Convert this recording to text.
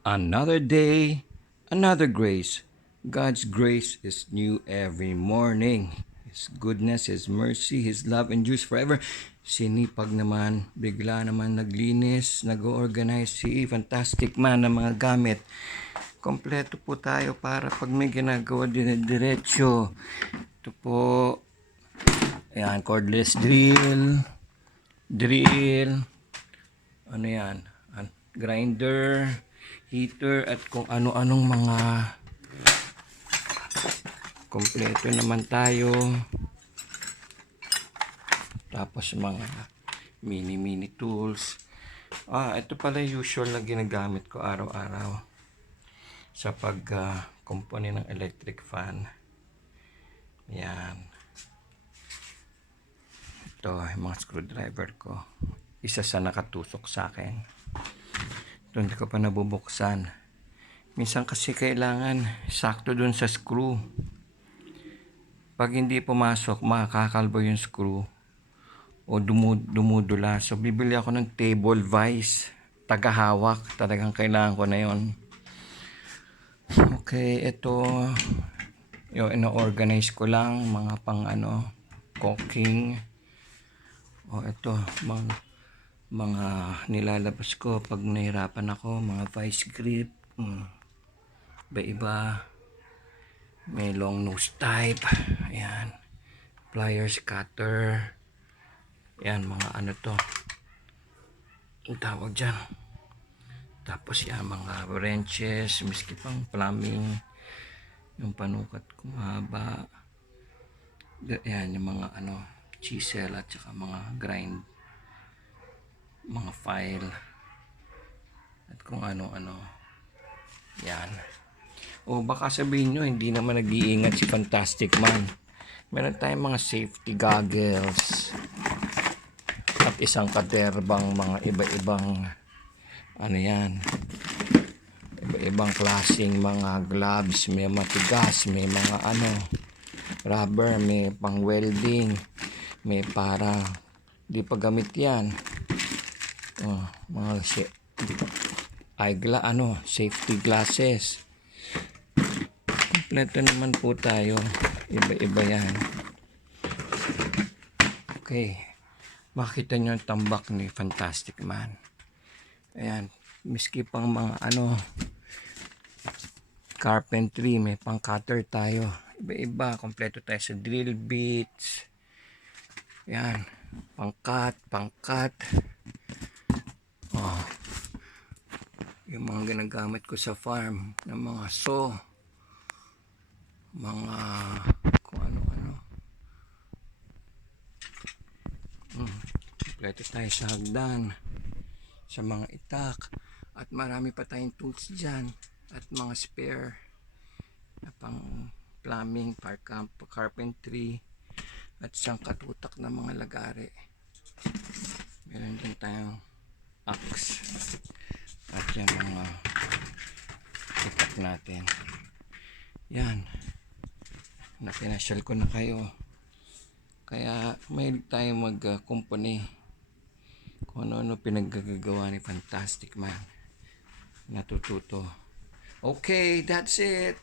Another day, another grace. God's grace is new every morning. His goodness, His mercy, His love endures forever. Sinipag naman, bigla naman naglinis, nag-organize si Fantastic Man ng mga gamit. Kompleto po tayo para pag may ginagawa din diretso. Ito po, ayan, cordless drill, drill, ano yan, an- grinder, heater, at kung ano-anong mga kompleto naman tayo. Tapos mga mini-mini tools. Ah, ito pala usual na ginagamit ko araw-araw sa pag-company ng electric fan. Yan. Ito, yung mga screwdriver ko. Isa sa nakatusok sa akin. Hindi ko pa nabubuksan. Minsan kasi kailangan sakto dun sa screw. Pag hindi pumasok, makakalbo yung screw o dumu dumudula. So, bibili ako ng table vise. Tagahawak. Talagang kailangan ko na yon. Okay, ito yung ino-organize ko lang mga pang ano cooking o ito mga mga nilalabas ko pag nahirapan ako mga vice grip mm. iba-iba may long nose type ayan pliers cutter yan mga ano to ang tawag dyan tapos yan mga wrenches miski pang plumbing yung panukat ko mahaba Da- yan yung mga ano chisel at saka mga grind mga file. At kung ano-ano. Yan. O baka sabihin nyo hindi naman nag-iingat si Fantastic Man. Meron tayong mga safety goggles. At isang katerbang mga iba-ibang ano yan? Iba-ibang klaseng mga gloves. May matigas may mga ano rubber may pang welding may para di pa gamit yan oh, mga si- eyegla ano safety glasses. Kompleto naman po tayo. Iba-iba yan. Okay. Makita nyo ang tambak ni Fantastic Man. Ayan miski pang mga ano carpentry may pang cutter tayo. Iba-iba kompleto tayo sa drill bits. Yan pangkat pangkat oh yung mga ginagamit ko sa farm ng mga saw mga kung ano-ano hmm. kompleto tayo sa hagdan sa mga itak at marami pa tayong tools dyan at mga spare na pang plumbing, par carpentry at isang katutak ng mga lagari meron din tayong axe at yan mga itak natin. Yan. Na pinasyal ko na kayo. Kaya may tayo mag company kung ano-ano pinaggagawa ni Fantastic Man. Natututo. Okay that's it